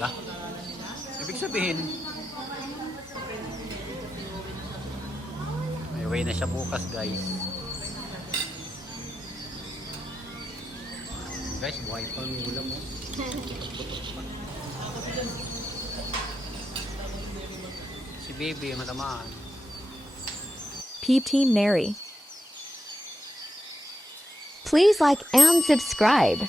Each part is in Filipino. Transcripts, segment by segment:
Ala. Ibig sabihin, may way na siya bukas guys. Guys, buhay pa ang ulam mo. si baby, matamaan. Team Neri. Please like and subscribe.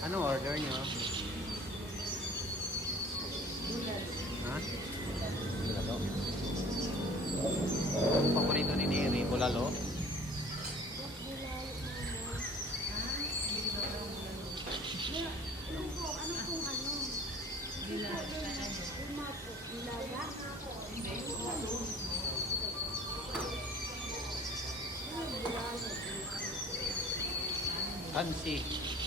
Ano order nyo? Ha? Bulalo? Ang paborito ni Neri, bulalo? Kansi.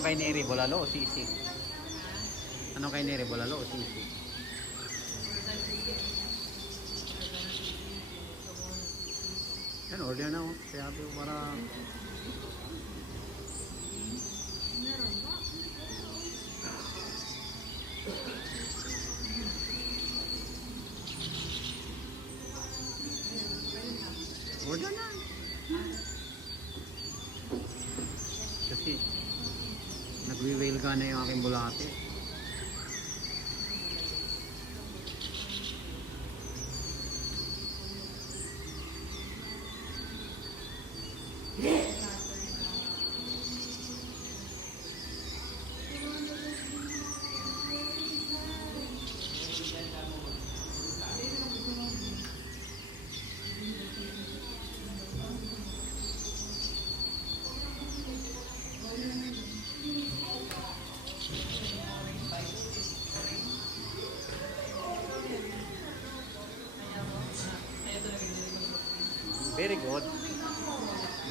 Ano kay Neri, bulalo o sisig? Ano kay Neri, bulalo o sisig? Yan, order na oh. Sabi ko para... Order na. Kasi nagwi-wail ka na yung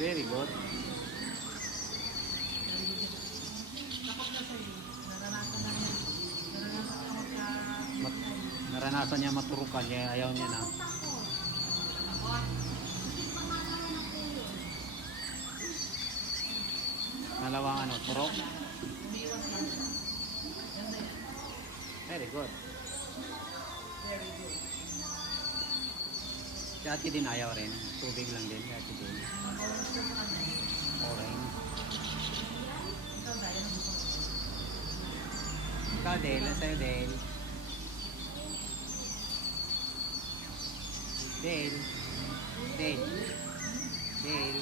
Very good. Mat naranasan niya maturukan kaya ayaw niya na. Dalawang ano, turok. Very good. Si ate din ayaw rin. Tubig lang din. Si ate din. Orange. Ikaw, Dale. Sa'yo, Dale? Dale. Dale. Dale.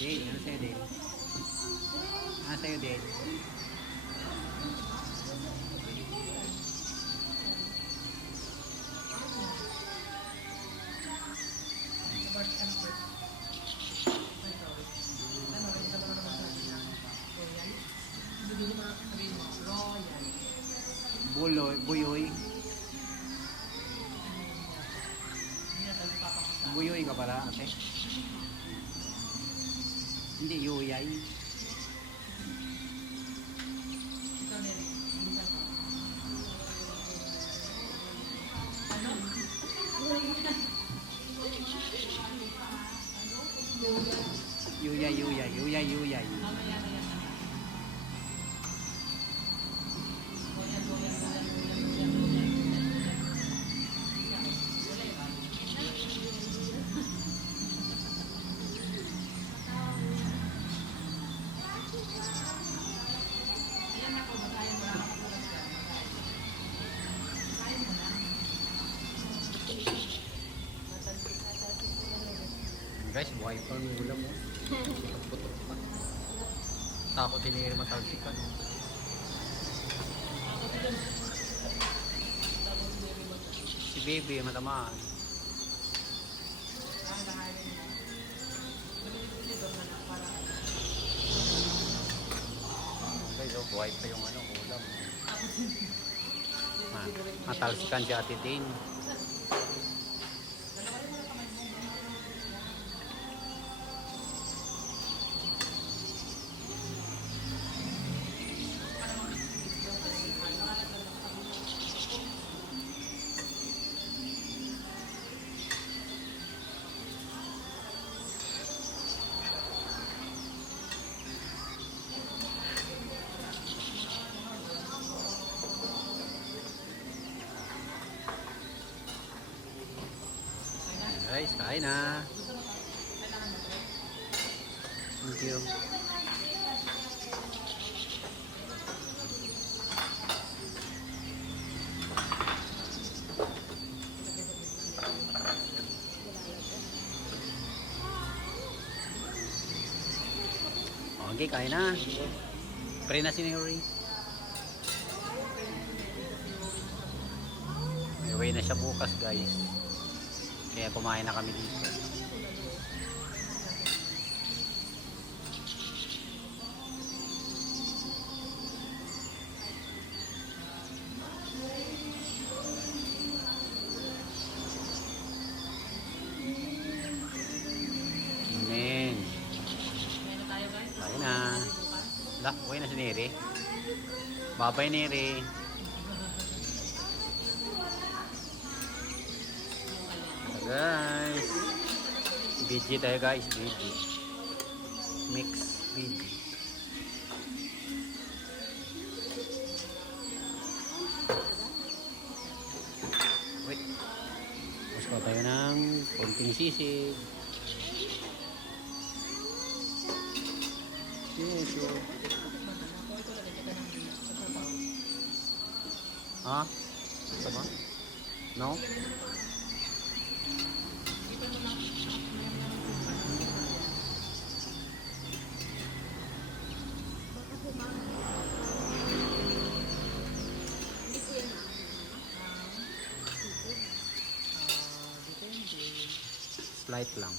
Dale. Ano sa'yo, Dale? Ano sa'yo, Dale? Buyoy ka pala, ate. Hindi. Yuyay, Guys, buhay pa ang ulam mo. Putok-putok pa. Takot din yung matalsikan. Si baby, matamaan. Guys, oh, buhay pa yung ano, ulam. Ma matalsikan si Ate Tin. Kain na. Thank you. Okay, kain na. Pre na si Nuri. May way na siya bukas, guys. Kaya kumain na kami dito. Amen. Kain na. La, uwi na si. Babay Neri. guys BG tayo guys BG mix BG wait mas ko tayo ng konting sisig yes sure ha? Ito ba? no? Slight lang.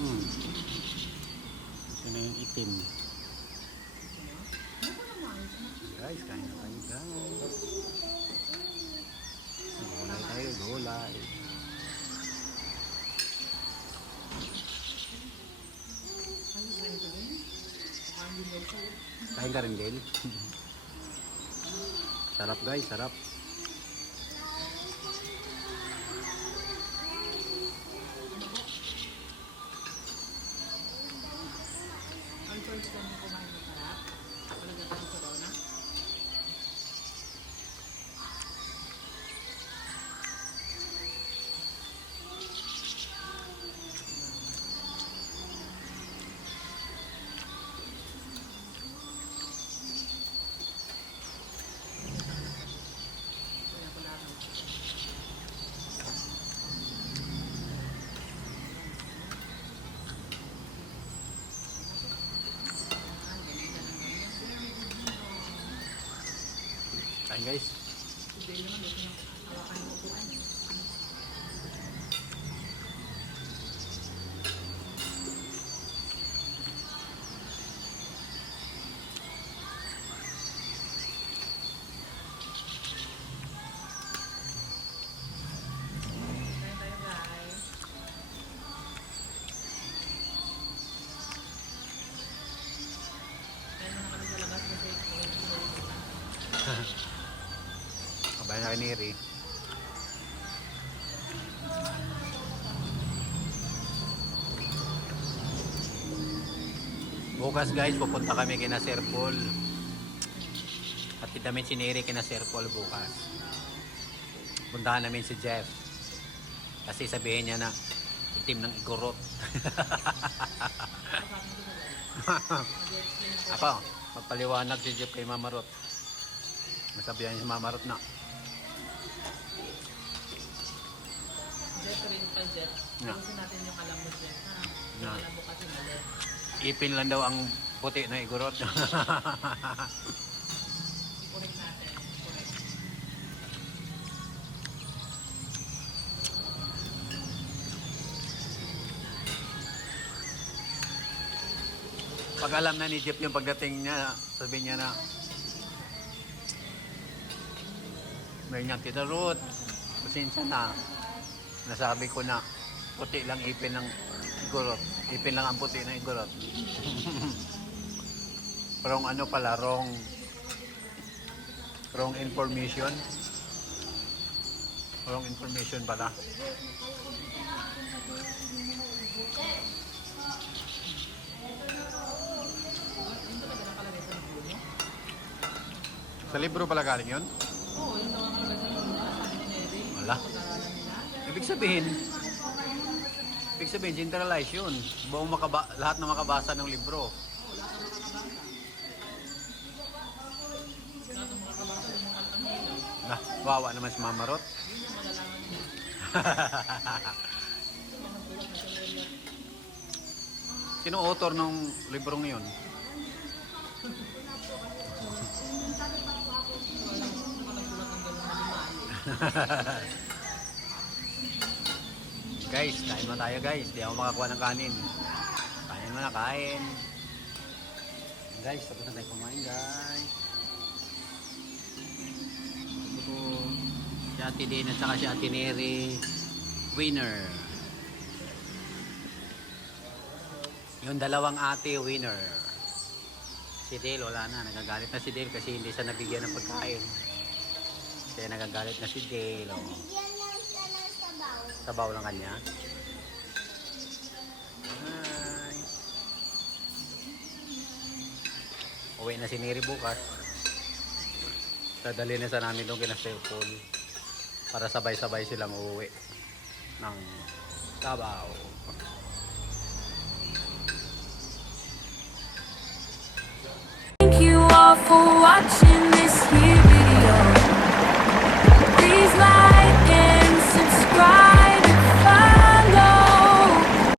Mm. Ito na yung itim. Guys, kain na tayo guys. Gulay tayo, gulay. Kain ka rin, Gail. sarap guys, sarap. Kain guys. Hindi naman, Kabay na kay Neri. Bukas guys, pupunta kami kina Sir Paul. At namin si Neri kina Sir Paul bukas. Puntahan namin si Jeff. Kasi sabihin niya na itim ng igorot. Ako, magpaliwanag si Jeff kay Mamarot. Masabihan si Mamarot na. Jet rin pa, Jet. Gusto natin yung alam mo, Jet, ha? Yung Na. alam mo kasi mali. Ipin lang daw ang puti na igurot. I-correct natin. Correct. Pag alam na ni Jeff yung pagdating niya, sabihin niya na, may niya, Tita Ruth, pasensya na. Nasabi ko na, puti lang ipin ng igurot. Ipin lang ang puti ng igurot. wrong ano pala, wrong, wrong information. Wrong information pala. Sa libro pala galing yun? Oo, yung nakalagay sa libro. Wala. Ibig sabihin, ibig sabihin, generalize yun. Buong makaba, lahat na makabasa ng libro. Na, wawa naman si malalaman niya. Sino author ng librong yun? guys, kain mo tayo guys. Di ako makakuha ng kanin. Kain mo na, kain. Guys, tapos na tayo kumain guys. Ito si Ate Din at saka si Ate Neri. Winner. Yung dalawang ate winner. Si Dale wala na. Nagagalit na si Dale kasi hindi siya nabigyan ng pagkain. Kaya nagagalit na si Dale. Oh sabaw ng kanya. Hi. Uwi na si Neri bukas. Dadali na sa namin doon kina para sabay-sabay silang uuwi ng Davao. Thank you all for watching.